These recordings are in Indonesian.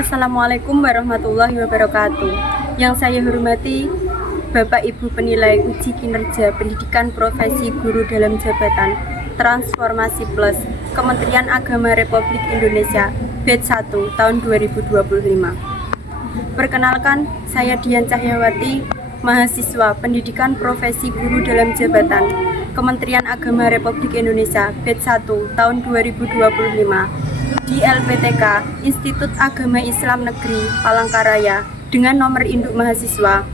Assalamualaikum warahmatullahi wabarakatuh. Yang saya hormati Bapak Ibu penilai uji kinerja pendidikan profesi guru dalam jabatan Transformasi Plus Kementerian Agama Republik Indonesia Batch 1 tahun 2025. Perkenalkan, saya Dian Cahyawati, mahasiswa pendidikan profesi guru dalam jabatan Kementerian Agama Republik Indonesia Batch 1 tahun 2025 di LPTK Institut Agama Islam Negeri Palangkaraya dengan nomor induk mahasiswa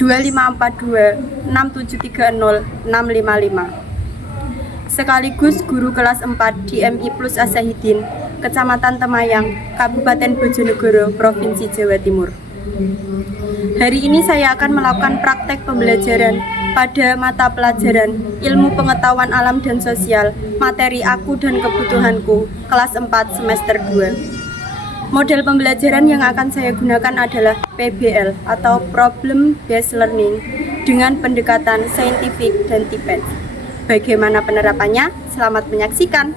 254267306555. Sekaligus guru kelas 4 di MI Plus Asyahidin, Kecamatan Temayang, Kabupaten Bojonegoro, Provinsi Jawa Timur. Hari ini saya akan melakukan praktek pembelajaran pada mata pelajaran Ilmu Pengetahuan Alam dan Sosial, materi Aku dan Kebutuhanku, kelas 4 semester 2. Model pembelajaran yang akan saya gunakan adalah PBL atau Problem Based Learning dengan pendekatan saintifik dan TPET. Bagaimana penerapannya? Selamat menyaksikan.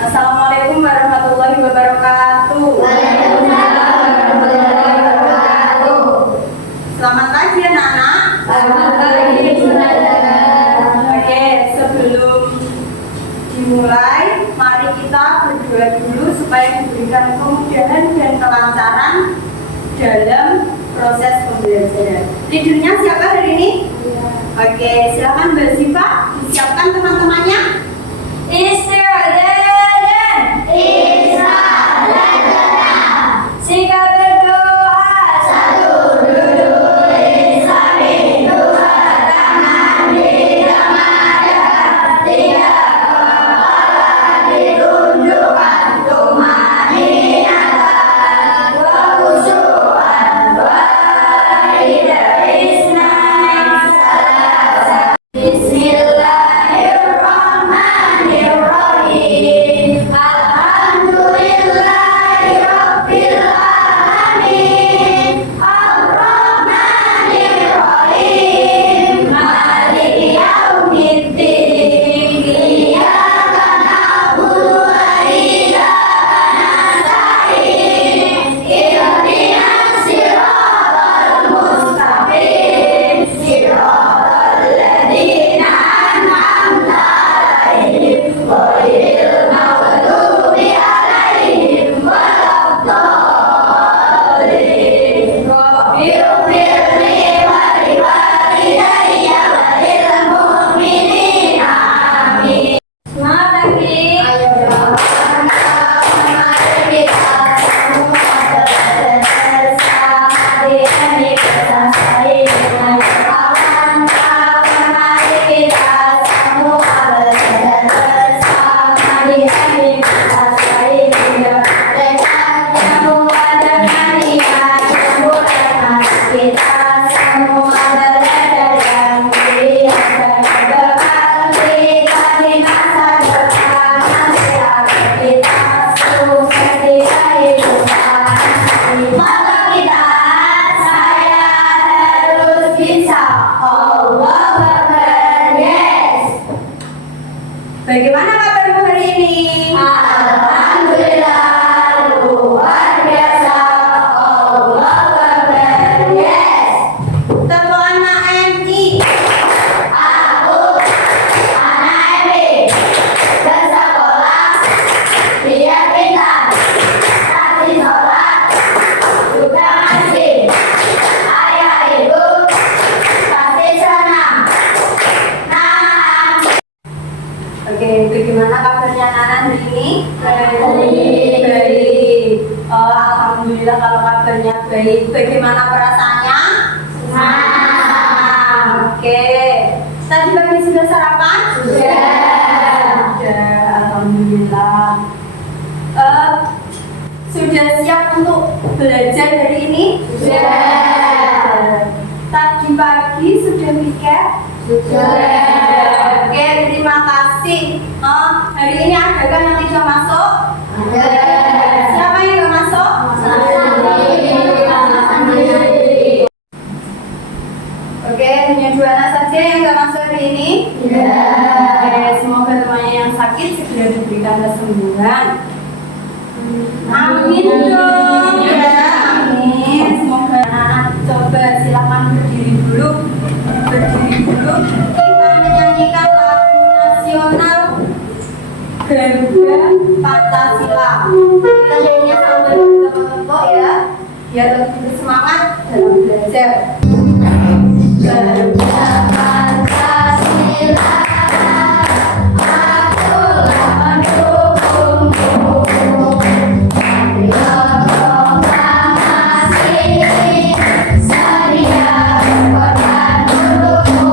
Assalamualaikum warahmatullahi wabarakatuh. Waalaikumsalam warahmatullahi wabarakatuh. Selamat pagi anak-anak. Selamat pagi saudara. Oke, sebelum dimulai, mari kita berdoa dulu supaya diberikan kemudahan dan kelancaran dalam proses pembelajaran. Tidurnya siapa hari ini? Oke, silakan Mbak Ziva disiapkan teman-temannya. Istirahat, sikap berdoa. 1. Duduk islami. 2. Tangan diamadkan. 3. Kepala ditundukkan. Tumaninakan wa khusyu'an wa idrisnan salasa. Bismillahirrahmanirrahim. Alhamdulillahirabbil alamin. Ar-Rahmanirrahim. Maliki yaumiddin. Iyyaka na'budu wa iyyaka nasta'in. Ihdinas siratal mustaqim. Siratal ladzina an'amta 'alaihim ghairil maghdubi 'alaihim waladdallin. Rabbighfirli wa liwalidayya wa lil mu'minina. Amin. Semangat lagi. Mari kita semua bersama di sini bersama dengan kawan-kawan. Mari kita semua bersama di sini bersama dengan semua dengan niat yang bukan kita semua berada yang mulia berbekal kita di masa depan. Siap kita sukses di kehidupan. Maka kita saya harus bisa. Allah Akbar. Yes. Bagaimana kabarmu hari ini? Alhamdulillah, luar biasa. Allah Akbar. Yes. Tepuk anak MI. Aku anak MI bersekolah biar pintar, rajin sholat, juga ngaji. Ayah ibu pasti senang. Nah, Oke, bagaimana kabarnya anak-anak hari ini? Baik. Baik. Oh, alhamdulillah kalau kabarnya baik. Bagaimana perasaannya? Senang. Oke. Tadi pagi sudah sarapan? Sudah. Alhamdulillah. Sudah siap untuk belajar hari ini? Sudah. Tadi pagi sudah piket? Sudah. Oke, terima kasih. Hari ini adakah yang tidak masuk? Ada. Siapa yang tidak masuk? Oke, hanya 2 anak saja yang tidak masuk hari ini. Oke, semoga temannya yang sakit segera diberikan kesembuhan. Amin dong ya, amin. Semoga anak coba silakan berdiri dulu. Kita menyanyikan lagu nasional Garuda Pancasila. Kita nyanyinya sambil bertepuk ya, biar lebih bersemangat dalam belajar. Garuda Pancasila, akulah pendukungmu. Patriot proklamasi, sedia berkorban untukmu.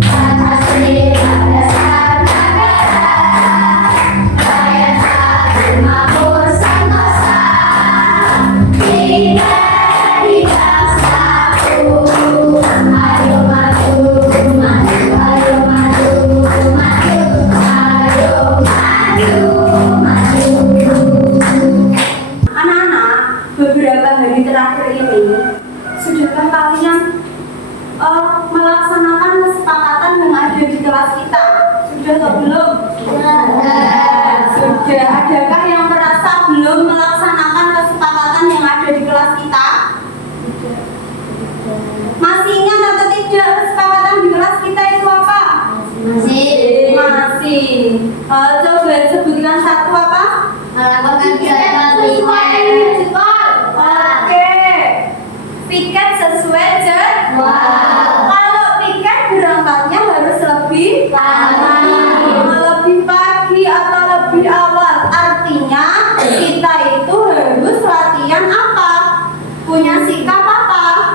Pancasila dasar negara, rakyat adil makmur sentosa. Tiga di satu. Ayo maju, maju, ayo maju, maju, ayo maju, maju. Anak-anak, beberapa hari terakhir ini sudahkah kalian melaksanakan kesepakatan yang ada di kelas kita? Sudah atau belum? Sudah. Adakah yang merasa belum melaksanakan kesepakatan yang ada di kelas kita? Masih ingat atau tidak kesepakatan di kelas kita itu apa? Masih. Coba sebutkan satu apa? Melakukan jadwal piket. Oke. Piket sesuai jadwal. Kalau piket berangkatnya harus lebih Pagi. lebih pagi atau lebih awal. Artinya kita itu harus latihan apa? Punya sikap apa?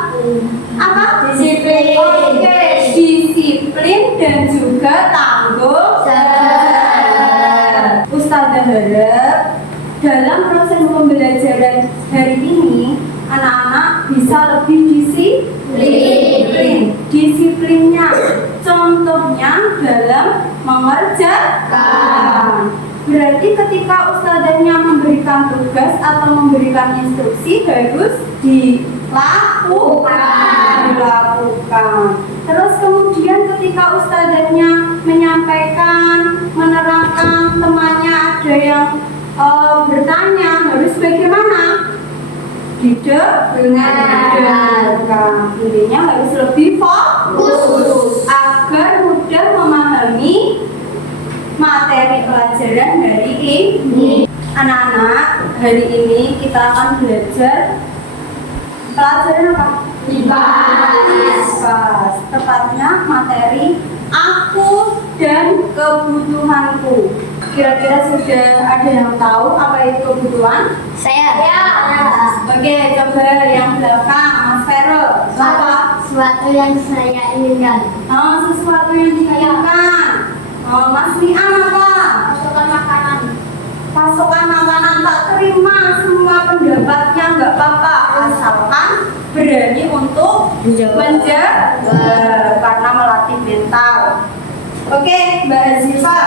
Apa? Disiplin. Oke, disiplin dan juga tanggung jawab. Ustazah harap dalam proses pembelajaran hari ini anak-anak bisa lebih disiplin. Disiplinnya contohnya dalam mengerjakan. Berarti ketika ustazahnya memberikan tugas atau memberikan instruksi harus dilakukan. Terus kemudian ketika ustazahnya menyampaikan, menerangkan, temannya ada yang bertanya, harus bagaimana? Dengarkan. Intinya harus lebih fokus agar mudah memahami materi pelajaran hari ini. Anak-anak, hari ini kita akan belajar pelajaran apa? IPA. Tepatnya materi aku dan kebutuhanku. Kira-kira sudah ada yang tahu apa itu kebutuhan? Saya. Oke, coba yang belakang, Mas Vero. Apa? Sesuatu yang saya inginkan. Sesuatu yang diinginkan. Mas Lian apa? Pasokan makanan. Pasokan makanan. Tak terima semua pendapatnya, nggak apa-apa, asalkan berani untuk menjawab karena melatih mental. Oke, Mbak Azifa.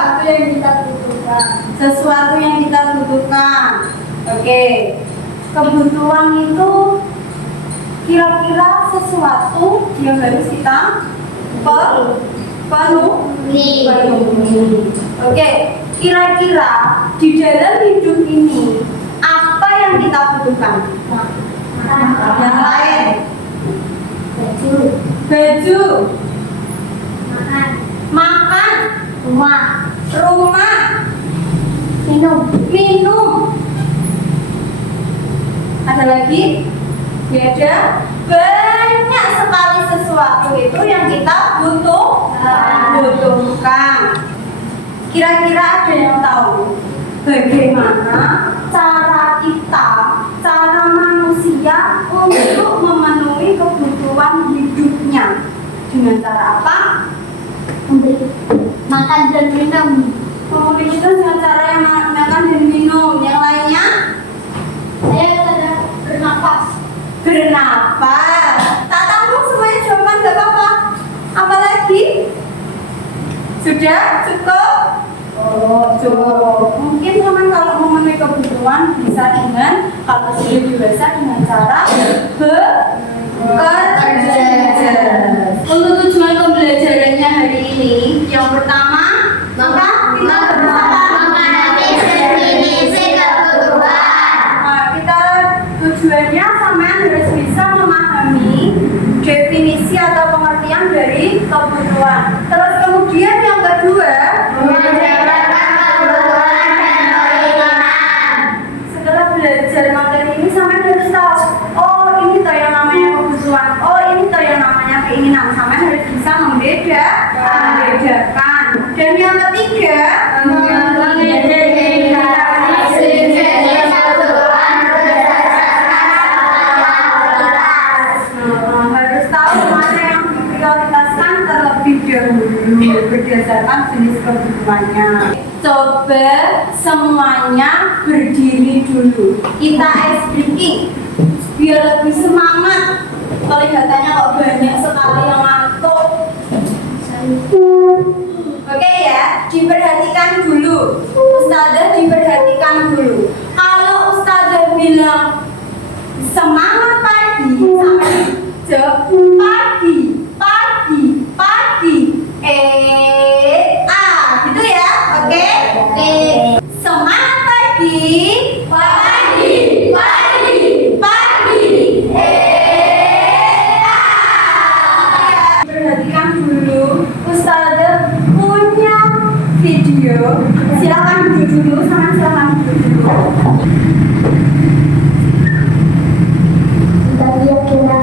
Sesuatu yang kita butuhkan. Oke, kebutuhan itu kira-kira sesuatu yang harus kita penuhi. Oke, kira-kira di dalam hidup ini apa yang kita butuhkan? Yang lain? Baju. Makan. Rumah. Minum. Ada lagi? Beda. Banyak sekali sesuatu itu yang kita butuhkan. Kira-kira ada yang tahu bagaimana cara manusia untuk memenuhi kebutuhan hidupnya? Dengan cara apa? Makan dan minum. Memenuhi itu dengan cara yang makan dan minum. Yang lainnya? Saya Bernafas. Tak tanggung semuanya jawaban gak apa-apa. Apalagi? Sudah? Cukup? Oh, cukup. Mungkin teman kalau memenuhi kebutuhan bisa dengan kalau sudah dewasa dengan cara bekerja. Untuk tujuan pembelajarannya hari ini, yang pertama, maka kita Memahami definisi kebutuhan. kita tujuannya sampean harus bisa memahami definisi atau pengertian dari kebutuhan. Terus kemudian yang kedua, Menjabarkan kebutuhan dan keinginan. setelah belajar materi ini sampean harus tahu, oh ini toh yang namanya kebutuhan, oh ini toh yang namanya keinginan. Sampean harus bisa membedakan. Dan yang ketiga, harus tahu mana yang diprioritaskan terlebih dahulu berdasarkan jenis kebutuhannya. Coba semuanya berdiri dulu. Kita ice breaking biar lebih semangat. Kelihatannya kok banyak sekali yang ngantuk. Oke ya, diperhatikan dulu. Ustazah diperhatikan dulu. Kalau Ustazah bilang semangat pagi, sampai jawab pagi. Gitu ya, oke? Semangat pagi. Perhatikan dulu, Ustazah punya video. Silakan duduk dulu, silakan duduk dulu. Kira-kira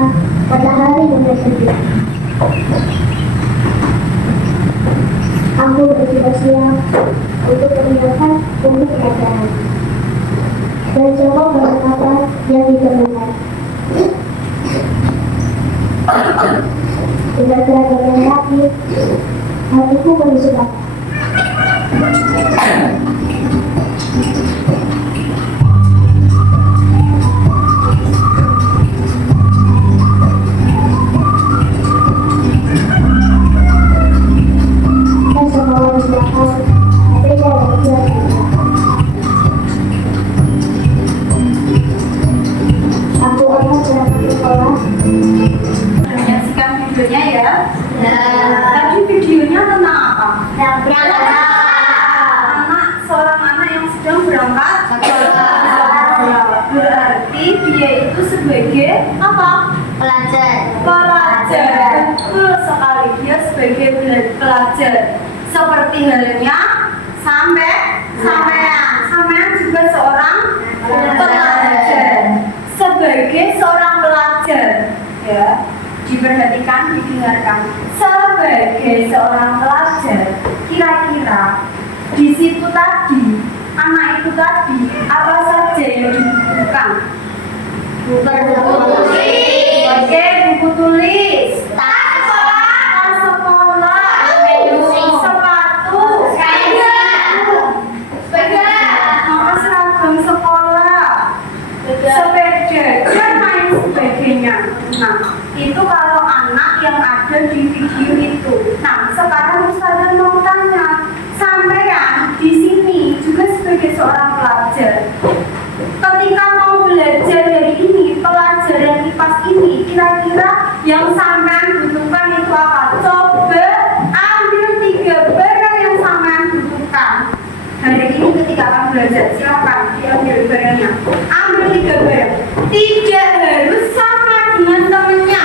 pada hari yang tersebut, aku bersiap untuk meninggalkan untuk pelajaran dan coba apa yang ditemukan. Dengan belajar yang rapi, hatiku bersuka. Aku akan berangkat ke sekolah. Menyaksikan videonya ya. Tadi videonya tentang apa? Seorang anak yang sedang berangkat sekolah. Berarti dia itu sebagai apa? Pelajar. Betul sekali, dia sebagai pelajar. Seperti halnya sampean juga seorang pelajar. Sebagai seorang pelajar, ya, diperhatikan, didengarkan. Sebagai seorang pelajar, kira-kira di situ tadi, anak itu tadi, apa saja yang dibutuhkan? Oke, buku tulis, tas sekolah, sepatu, seragam sekolah, sepeda, dan lain sebagainya. Nah, itu kalau anak yang ada di video itu. Nah, sekarang Ustazah mau tanya, sampean di sini juga sebagai seorang pelajar. Ketika mau belajar dari ini, pelajaran IPAS ini, kira-kira yang sampean butuhkan itu apa? Coba ambil 3 barang yang sampean butuhkan. Hari ini ketika akan belajar, silakan diambil barangnya. Ambil 3 barang. Tidak harus sama dengan temennya,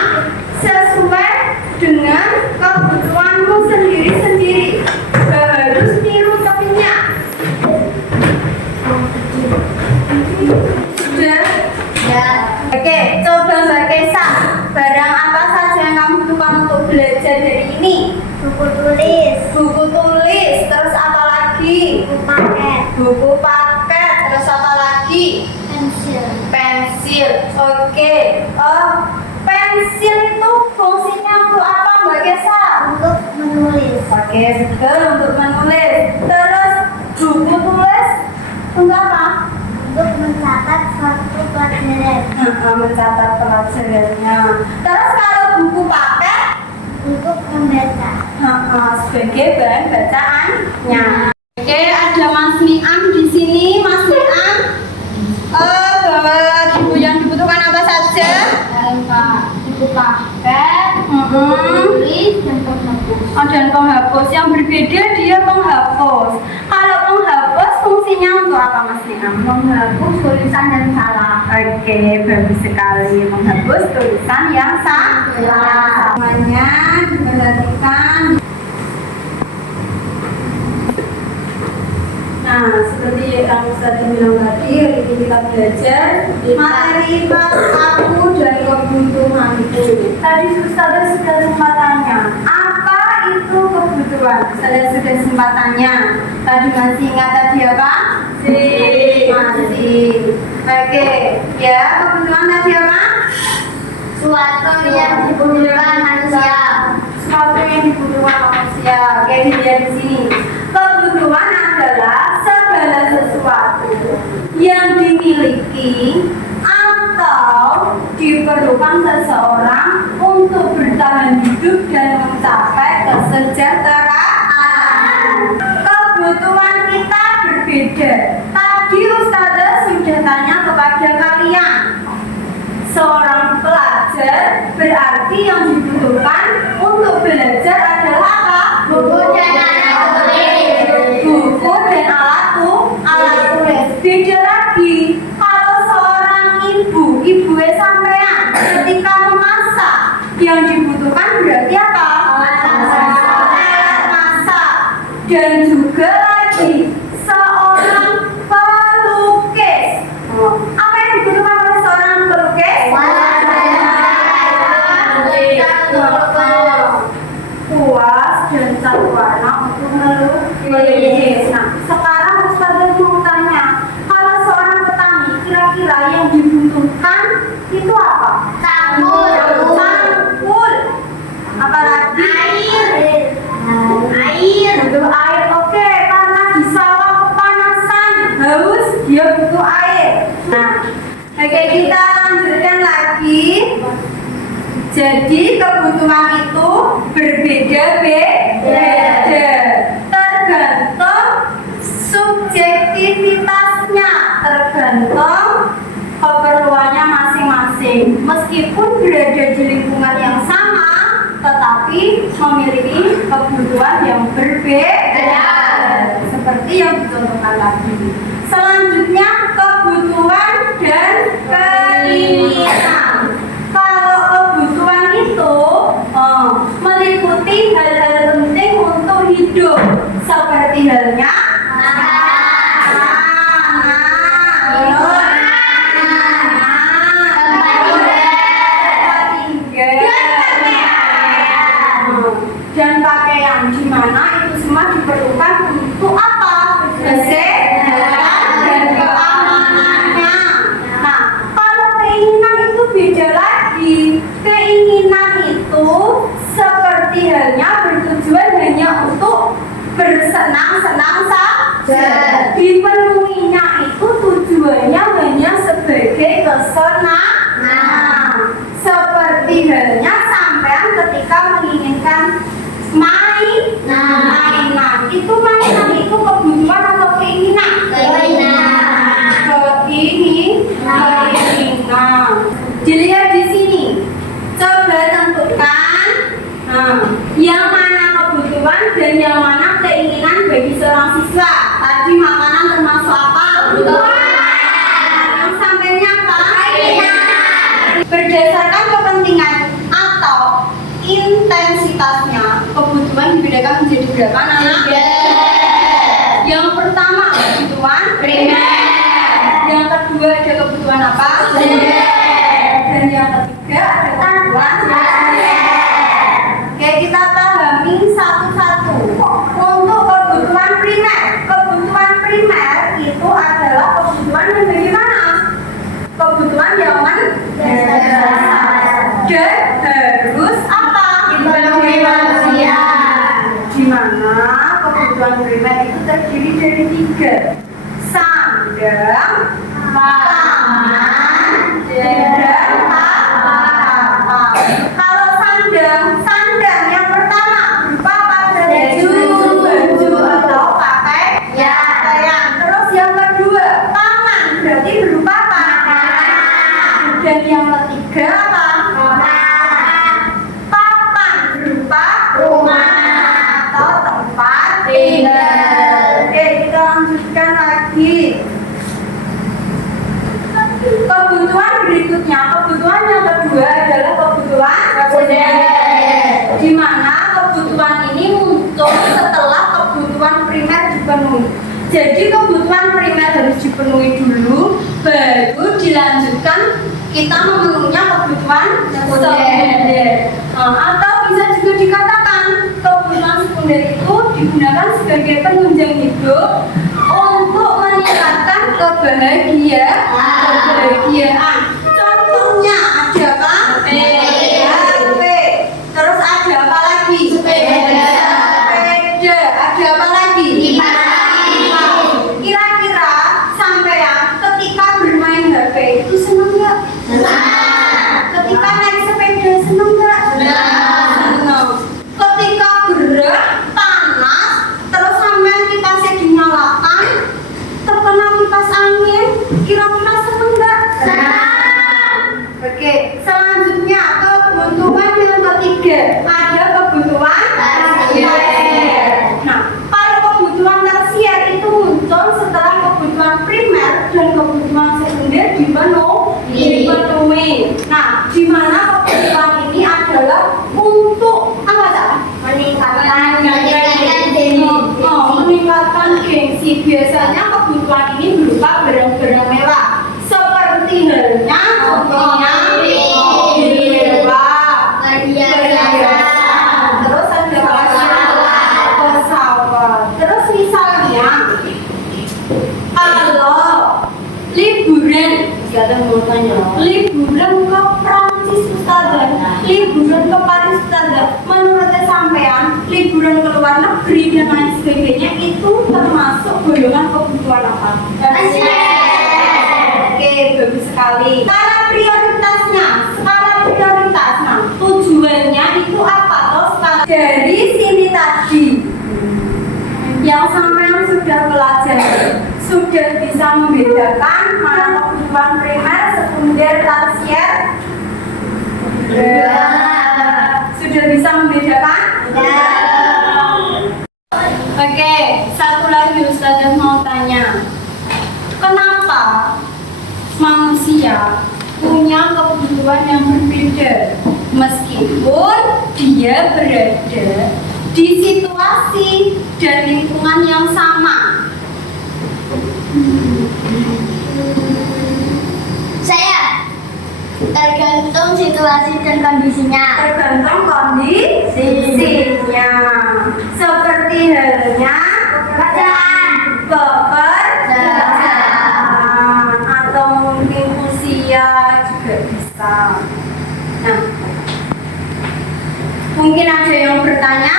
sesuai dengan kebutuhanmu sendiri-sendiri. Harus tiru temennya. Sudah? Oke, coba Mbak Kesa, barang apa saja yang kamu butuhkan untuk belajar dari ini? Buku tulis. Buku tulis, terus apa lagi? Buku paket, terus apa lagi? Pensil. Oke. Pensil itu fungsinya untuk apa Mbak Kesa? Untuk menulis. Oke, betul, untuk menulis. Terus buku tulis untuk apa? Untuk mencatat suatu pelajaran. mencatat pelajarannya. Terus kalau buku paket Untuk membaca. sebagai bahan bacaannya. Oke, ada Mas Niam di sini. Mas Niam, bawa buku yang dibutuhkan apa saja? Buku paket, tulis, dan penghapus. Dan penghapus. Yang berbeda dia penghapus. Kalau penghapus fungsinya untuk apa, Mas Niam? Menghapus tulisan yang salah. Oke, bagus sekali. Menghapus tulisan yang salah. Semuanya diperhatikan. Nah, seperti yang tadi bilang tadi, hari ini kita belajar materi pas aku dan kebutuhanku. Tadi Ustazah sudah sempat tanya, apa itu kebutuhan? Ustazah sudah sempat tanya. Tadi masih ingat tadi apa? Masih. Oke, ya kebutuhan tadi apa? Suatu yang dibutuhkan manusia. Sesuatu yang dibutuhkan manusia. Oke, dilihat di sini. Kebutuhan adalah segala sesuatu yang dimiliki atau diperlukan seseorang untuk bertahan hidup dan mencapai kesejahteraan. Kebutuhan kita berbeda. Tadi Ustazah sudah tanya kepada kalian. Seorang pelajar berarti yang dibutuhkan untuk belajar adalah apa? Buku dan alat tulis. Buku dan alat tulis. Beda lagi kalau seorang ibu sampean ketika memasak, yang dibutuhkan berarti apa? Alat masak. Dan juga lagi seorang pelukis. Apa yang dibutuhkan oleh seorang pelukis? Kuas dan cat warna untuk melukis. Nah, sekarang Ustazah mau tanya, kalau seorang petani kira-kira yang dibutuhkan itu apa? Sampul. Apalagi? Air. Butuh air. Oke, karena di sawah kepanasan, haus, dia butuh air. Nah, oke, kita lanjutkan lagi. Jadi kebutuhan itu berbeda-beda, tergantung subjektivitasnya, tergantung keperluannya masing-masing. Meskipun berada di lingkungan yang sama, tetapi memiliki kebutuhan yang berbeda, seperti yang dicontohkan tadi. Selanjutnya kebutuhan dan keinginan. Kalau kebutuhan itu meliputi hal-hal penting untuk hidup, seperti halnya dan pakaian, di mana itu semua diperlukan untuk apa? Kesehatan dan keamanannya. Nah, kalau keinginan itu beda lagi. Keinginan itu seperti halnya bertujuan hanya untuk bersenang-senang saja. Dipenuhinya itu tujuannya hanya sebagai kesenangan. Seperti halnya sampean ketika menginginkan mainan. Itu mainan itu kebutuhan atau keinginan? Keinginan. Dilihat di sini. Coba tentukan yang mana kebutuhan dan yang mana keinginan bagi seorang siswa. Tadi makanan termasuk apa? Yang sampainya apa? Berdasarkan kepentingan atau intensitasnya, kebutuhan dibedakan menjadi berapa, Nana? Yang pertama kebutuhan primer. Yang kedua ada kebutuhan apa? Dan yang ketiga ada kebutuhan sekunder. Oke, kita pahami satu-satu. Untuk kebutuhan primer itu adalah kebutuhan yang bagaimana? Kebutuhan yang mendasar dan harus apa? Dipenuhi manusia. Di mana kebutuhan primer itu terdiri dari 3: sandang, pangan, Kalau sandang yang pertama berupa apa? Baju atau pakaian. Terus yang kedua, pangan berarti berupa apa? Dan yang ketiga apa? Papan berupa rumah atau tempat tinggal. Oke, kita lanjutkan lagi. Kebutuhan berikutnya, kebutuhan yang kedua adalah kebutuhan sekunder, di mana kebutuhan ini muncul setelah kebutuhan primer dipenuhi. Jadi kebutuhan primer harus dipenuhi dulu, baru dilanjutkan kita memenuhinya kebutuhan sekunder. Atau bisa juga dikatakan kebutuhan sekunder itu digunakan sebagai penunjang hidup untuk meningkatkan kebahagiaan. Contohnya ada apa? HP. Terus ada apa lagi? Sepeda. Ada apa lagi? Kira-kira sampean ketika bermain HP itu seneng nggak? Ketika naik sepeda seneng nggak? Seneng. Ketika gerak panas terus sampean kipasnya dinyalakan terkena kipas angin, kira-kira seneng nggak? Oke, selanjutnya kebutuhan yang ketiga ada kebutuhan tersier. Nah, kalau kebutuhan tersier itu muncul setelah kebutuhan primer dan kebutuhan sekunder dipenuhi. Nah, di mana kebutuhan ini adalah untuk apa tak? Meningkatkan gengsi. Biasanya kebutuhan ini berupa barang-barang mewah seperti halnya terus ada pesawat. Terus misalnya kalau liburan ke Prancis Ustazah, liburan ke Paris Ustazah, menurut sampean liburan ke luar negeri dan lain sebagainya itu termasuk golongan kebutuhan apa? Oke, bagus sekali. Skala prioritas. Nah, tujuannya itu apa? Dari sini tadi yang sampean sudah belajar, sudah bisa membedakan mana kebutuhan primer, sekunder, tersier. Sudah bisa membedakan? Oke, satu lagi Ustazah mau tanya. Kenapa manusia punya kebutuhan yang berbeda meskipun dia berada di situasi dan lingkungan yang sama? Saya tergantung situasi dan kondisinya. Tergantung kondisinya. Seperti halnya pekerjaan atau mungkin usia juga bisa. Nah, mungkin ada yang bertanya?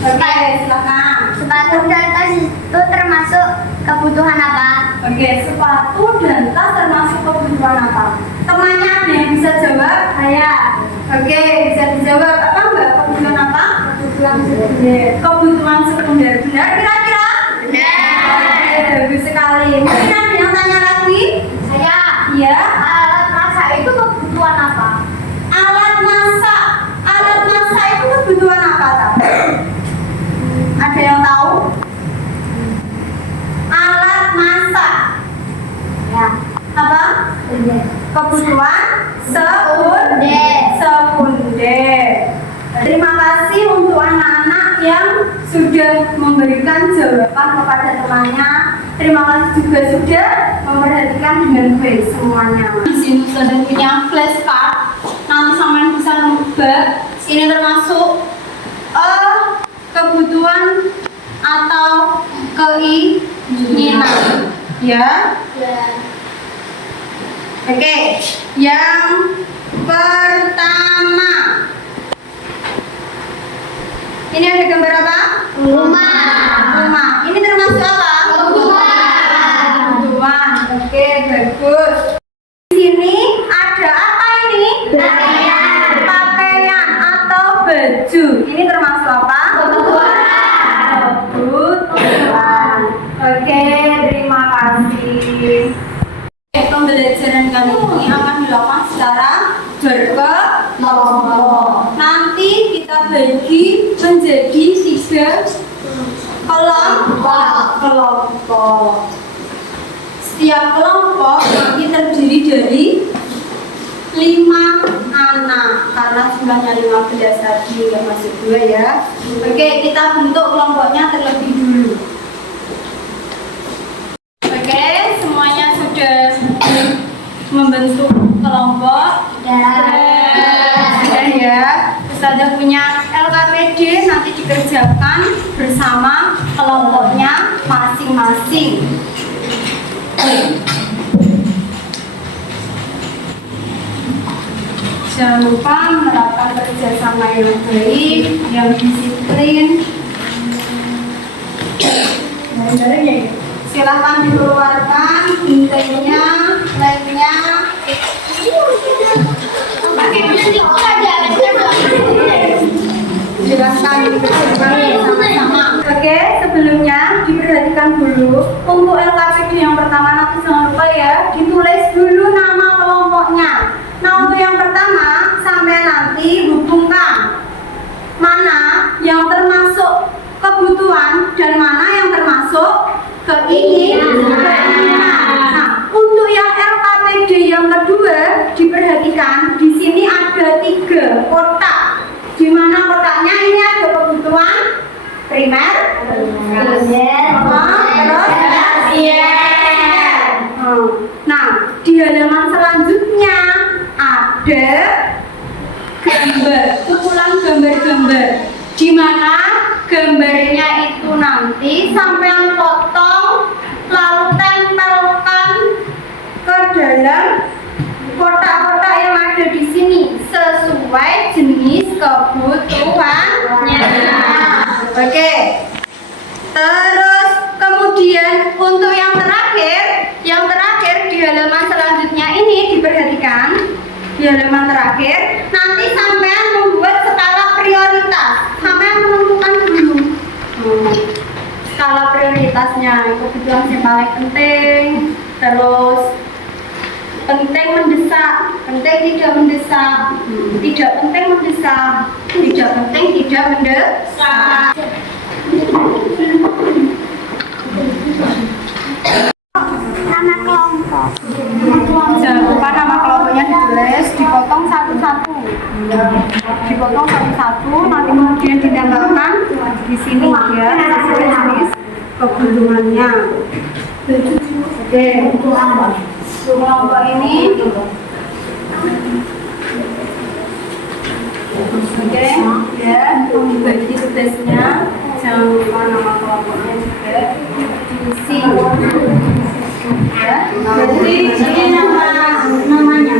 Oke, silakan. Sepatu dan tas itu termasuk kebutuhan apa? Oke, sepatu dan tas termasuk kebutuhan apa? Temannya ada yang bisa jawab? Saya. Oke, bisa dijawab. Apa enggak? Kebutuhan apa? Kebutuhan sekunder. Kebutuhan sekunder. Benar kira-kira? Benar. Oke, bagus sekali. Mungkin ada yang tanya lagi? Saya. Iya. Alat masak itu kebutuhan apa? Alat masak. Alat masak itu kebutuhan apa, tak? Ada yang tahu? Alat masak. Ya. Apa? Kebutuhan sekunder. Terima kasih untuk anak-anak yang sudah memberikan jawaban kepada temannya. Terima kasih juga sudah memperhatikan dengan baik semuanya. Di sini sudah punya flashcard. Nanti sampai bisa nebak. Ini termasuk kebutuhan atau keinginan. Ya. Oke, yang pertama. Ini ada gambar apa? Rumah. Rumah. Ini termasuk bagi menjadi 3 kelompok. Setiap kelompok nanti terdiri dari 5 anak karena jumlahnya 15 tadi, nggak masuk 2 ya. Oke, kita bentuk kelompoknya terlebih dulu. Oke, semuanya sudah membentuk kelompok. Sudah ya. Ustazah punya LKPD nanti dikerjakan bersama kelompoknya masing-masing. Jangan lupa menerapkan kerjasama yang baik, yang disiplin. Silakan dikeluarkan intainya, lainnya. Silakan dikerjakan sama-sama. Oke, sebelumnya diperhatikan dulu untuk LKPD yang pertama, nanti jangan lupa ya ditulis dulu nama kelompoknya. Nah, untuk yang pertama sampai nanti hubungkan mana yang termasuk kebutuhan dan mana yang termasuk keinginan. Nah, untuk yang LKPD yang kedua diperhatikan di sini ada 3 kotak. Di mana kotaknya ini ada kebutuhan primer, terus nah, di halaman selanjutnya ada gambar, kumpulan gambar-gambar, di mana gambarnya itu nanti sampai potong lalu tempelkan ke dalam kotak-kotak yang ada di sini sesuai jenis kebutuhannya. Oke. Terus kemudian untuk yang terakhir di halaman selanjutnya ini diperhatikan di halaman terakhir nanti sampean membuat skala prioritas. Sampean menentukan dulu skala prioritasnya, kebutuhan yang paling penting, terus penting mendesak, penting tidak mendesak, tidak penting mendesak, tidak penting tidak mendesak. Nama kelompok. Jangan lupa nama kelompoknya ditulis, dipotong satu-satu. Dipotong satu-satu, nanti kemudian ditempelkan di sini ya, sesuai jenis kebutuhannya. Oke, kelompok ini. Oke, ya, bagi tugasnya. Jangan lupa nama kelompoknya juga diisi. Ya, jadi ini namanya.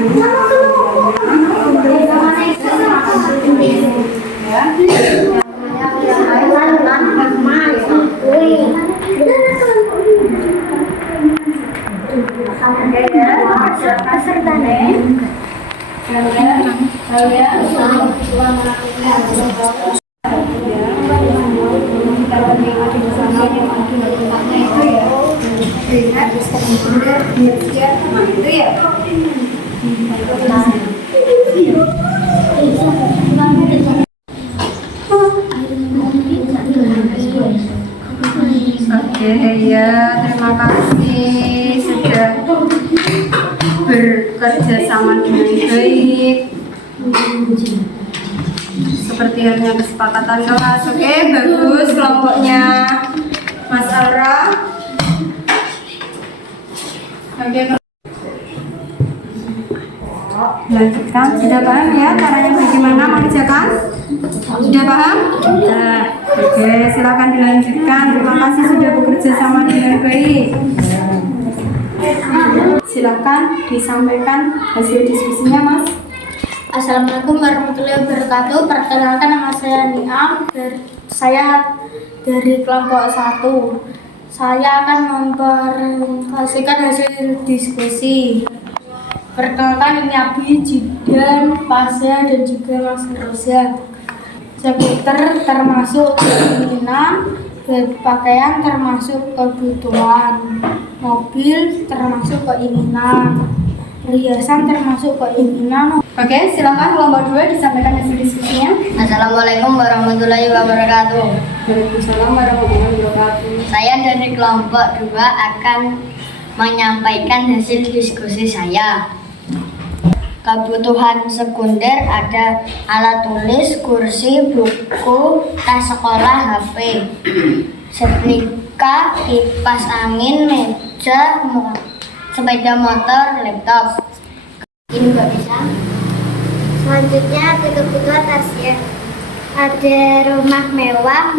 Oke ya, terima kasih sudah bekerja sama dengan baik seperti halnya kesepakatan kelas. Oke, bagus kelompoknya Mas Alra. Oke, lanjutkan. Sudah paham ya caranya bagaimana mengerjakan? Sudah paham? Sudah. Oke, silakan dilanjutkan. Terima kasih sudah bekerja sama dengan baik. Silakan disampaikan hasil diskusinya, Mas. Assalamualaikum warahmatullahi wabarakatuh. Perkenalkan, nama saya Niam. Saya dari kelompok 1. Saya akan mempresentasikan hasil diskusi. Perkenalkan, ini Abi, Jidan, Pasya, dan juga Mas Rosa. Sekitar termasuk keinginan, pakaian termasuk kebutuhan, mobil termasuk keinginan, perhiasan termasuk keinginan. Oke, silakan kelompok 2 disampaikan hasil diskusinya. Assalamualaikum warahmatullahi wabarakatuh. Waalaikumsalam warahmatullahi wabarakatuh. Saya dari kelompok 2 akan menyampaikan hasil diskusi saya. Kebutuhan sekunder ada alat tulis, kursi, buku, tas sekolah, HP, setrika, kipas angin, meja, sepeda motor, laptop. Ini nggak bisa. Selanjutnya ada kebutuhan tersier. Ada rumah mewah,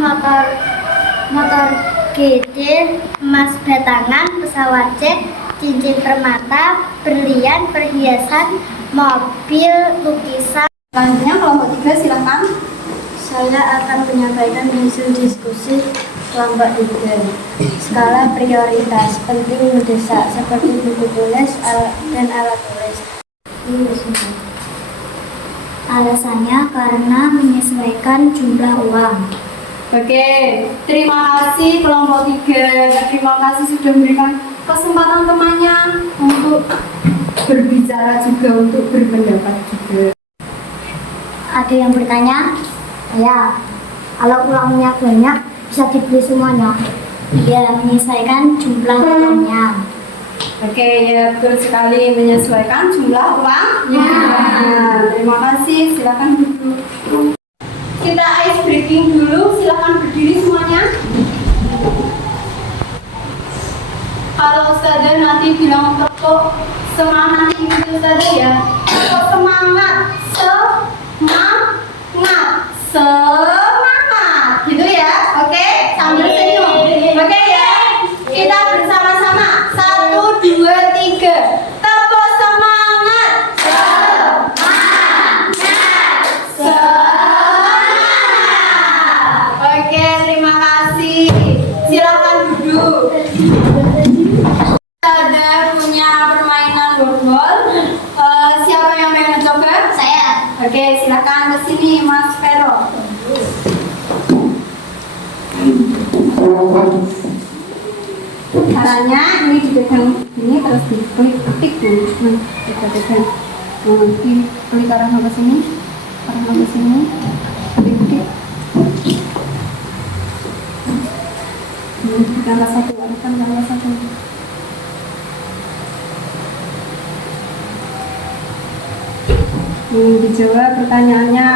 motor gede, emas batangan, pesawat jet, cincin permata, berlian, perhiasan, mobil, lukisan. Selanjutnya kelompok 3 silakan. Saya akan menyampaikan hasil diskusi kelompok 3. Skala prioritas penting mendesak seperti buku tulis dan alat tulis. Alasannya karena menyesuaikan jumlah uang. Oke, terima kasih kelompok 3. Terima kasih sudah memberikan kesempatan temannya untuk berbicara juga, untuk berpendapat juga. Ada yang bertanya? Ya, kalau uangnya banyak bisa dibeli semuanya. Ya, menyesuaikan jumlah uangnya. Oke, ya betul sekali, menyesuaikan jumlah uang. Ya. Terima kasih, silakan duduk. Kita ice breaking dulu, silakan berdiri semuanya. Kalau Ustazah nanti bilang tepuk semangat itu Ustazah ya. Tepuk semangat, semangat, gitu ya. Oke, sambil senyum. Oke ya, kita bersama-sama. 1, 2, 3. Tepuk semangat. Oke, terima kasih. Silakan duduk. Ada punya permainan boardball. Siapa yang pengen mencoba? Saya. Oke, silakan ke sini Mas Vero. Caranya ini dipegang ini terus diklik ketik dulu. Kita pegang. Klik arah ke sini, klik. Tambah satu. Dijawab pertanyaannya.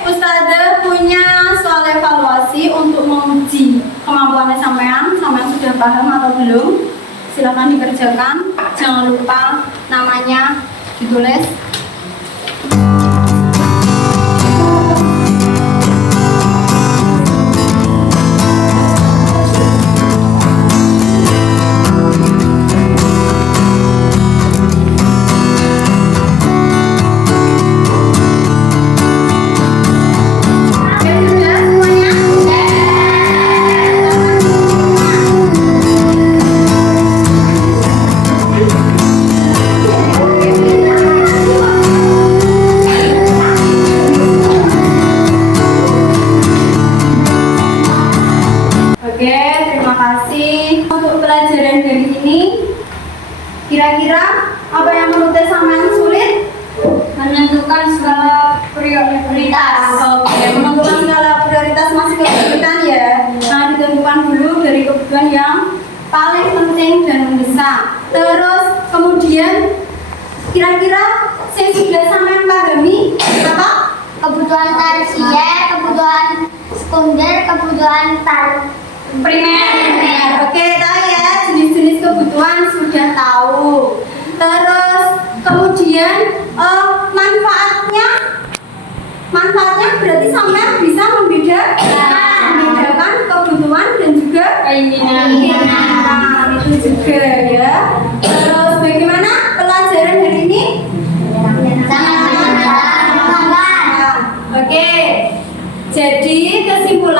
Ustazah punya soal evaluasi untuk menguji kemampuannya sampean sudah paham atau belum? Silakan dikerjakan. Jangan lupa namanya ditulis. Oke, terima kasih untuk pelajaran hari ini. Kira-kira apa yang menurut sampean sulit? Menentukan skala prioritas. Oke, menentukan skala prioritas masih kesulitan ya. Nah, ditentukan dulu dari kebutuhan yang paling penting dan mendesak. Terus kemudian kira-kira saya sudah sampean pahami apa? Kebutuhan tersier, kebutuhan sekunder, kebutuhan Primer. Oke, tahu ya, jenis-jenis kebutuhan sudah tahu. Terus kemudian manfaatnya berarti sampai bisa membedakan kebutuhan dan juga keinginan. Nah, itu juga ya. Terus bagaimana pelajaran hari ini? sangat Oke, jadi kesimpulan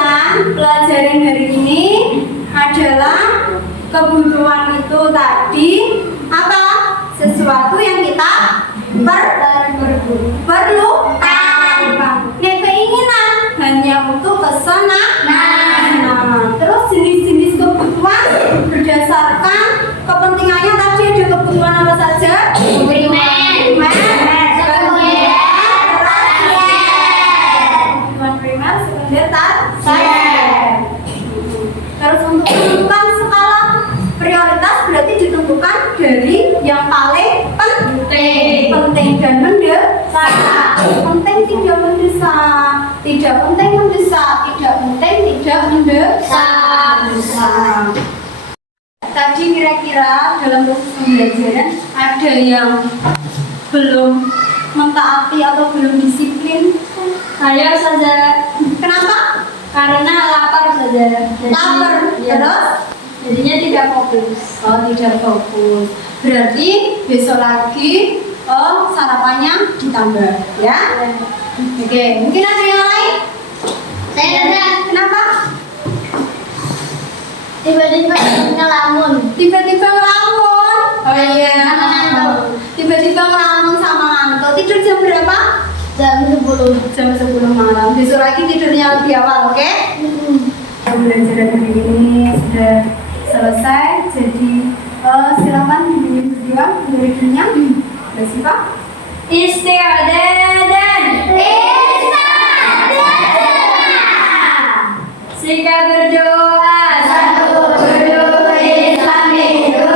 Kebutuhan itu tadi apa? Sesuatu yang kita perlukan. Nek keinginan hanya untuk kesenangan. Terus jenis-jenis kebutuhan berdasarkan kepentingannya tadi ada kebutuhan apa saja? Kebutuhan primer, sekunder, tersier. Terus untuk menentukan skala prioritas berarti ditentukan dari yang paling penting dan mendesak. Penting tidak mendesak, tidak penting mendesak, tidak penting tidak mendesak. Tadi kira-kira dalam proses pembelajaran ada yang belum mentaati atau belum disiplin? Saya saja Kenapa? karena lapar saja. Lapar. Terus? Jadinya tidak fokus. Oh, tidak fokus. Berarti besok lagi sarapannya ditambah, ya? Oke, mungkin ada yang lain? Saya ada. Kenapa? Tiba-tiba ngelamun. Tiba-tiba ngelamun. Oh iya. Sama ngantuk. Tiba-tiba ngelamun sama ngantuk. Tidur jam berapa? Jam 10. Jam 10 malam. Besok lagi tidurnya lebih awal, oke? Pembelajaran hari ini sudah selesai. Jadi silakan hubungi berdua murid-muridnya. Siapa? Istiadat. Sikap berdoa. 1. Berdoa Islami. 2.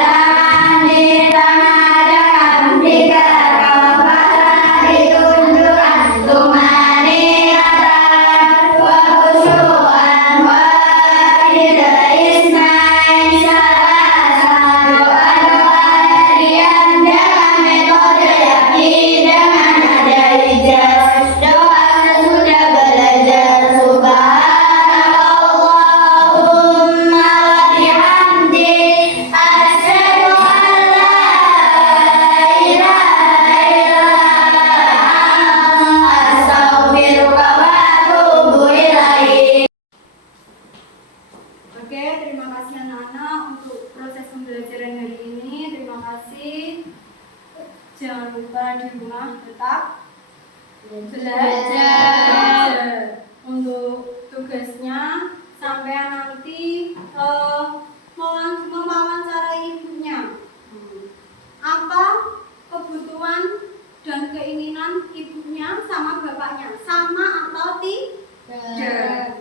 Tangan di tangan. 3. Kawasan ditunjukkan. Tumaniratan wa khusyu'an wa isnain salasa. Doa-doa harian dengan metode yakin dengan ada ijaz. Doa sesudah belajar Subhanallahumma wa bihamdi asyhadu an la ilaha illa anta astaghfiruka wa atubu ilaik. Oke, terima kasih anak-anak untuk proses pembelajaran hari ini. Terima kasih. Jangan lupa di rumah tetap belajar. Untuk tugasnya sampai nanti mewawancarai ibunya. Apa kebutuhan dan keinginan ibunya sama bapaknya? Sama atau tidak?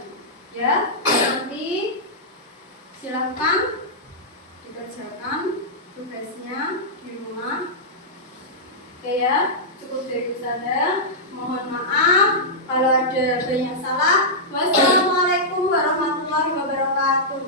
Ya, nanti silakan dikerjakan tugasnya di rumah. Oke ya, cukup dari Ustazah. Mohon maaf kalau ada banyak salah. Wassalamualaikum warahmatullahi wabarakatuh.